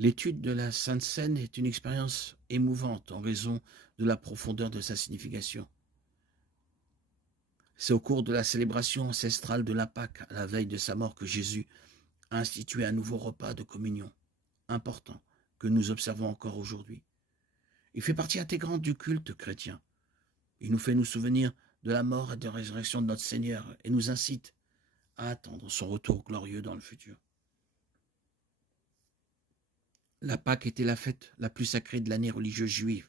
L'étude de la Sainte Seine est une expérience émouvante en raison de la profondeur de sa signification. C'est au cours de la célébration ancestrale de la Pâque, à la veille de sa mort, que Jésus a institué un nouveau repas de communion important que nous observons encore aujourd'hui. Il fait partie intégrante du culte chrétien. Il nous fait nous souvenir de la mort et de la résurrection de notre Seigneur et nous incite à attendre son retour glorieux dans le futur. La Pâque était la fête la plus sacrée de l'année religieuse juive.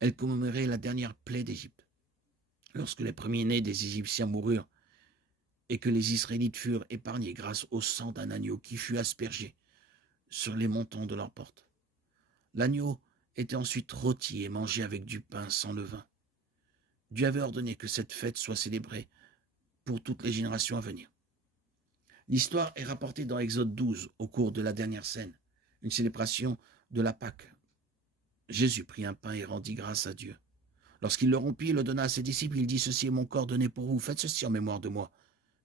Elle commémorait la dernière plaie d'Égypte, lorsque les premiers-nés des Égyptiens moururent et que les Israélites furent épargnés grâce au sang d'un agneau qui fut aspergé sur les montants de leurs portes. L'agneau était ensuite rôti et mangé avec du pain sans levain. Dieu avait ordonné que cette fête soit célébrée pour toutes les générations à venir. L'histoire est rapportée dans Exode 12 au cours de la dernière scène, une célébration de la Pâque. Jésus prit un pain et rendit grâce à Dieu. Lorsqu'il le rompit et le donna à ses disciples, il dit « Ceci est mon corps donné pour vous, faites ceci en mémoire de moi ».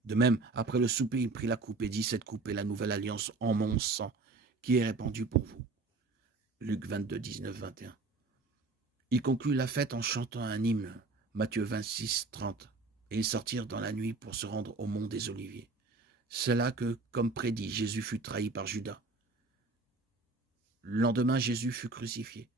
De même, après le souper, il prit la coupe et dit « Cette coupe est la nouvelle alliance en mon sang, qui est répandue pour vous ». Luc 22, 19, 21. Il conclut la fête en chantant un hymne, Matthieu 26, 30. Et ils sortirent dans la nuit pour se rendre au mont des Oliviers. C'est là que, comme prédit, Jésus fut trahi par Judas. Le lendemain, Jésus fut crucifié.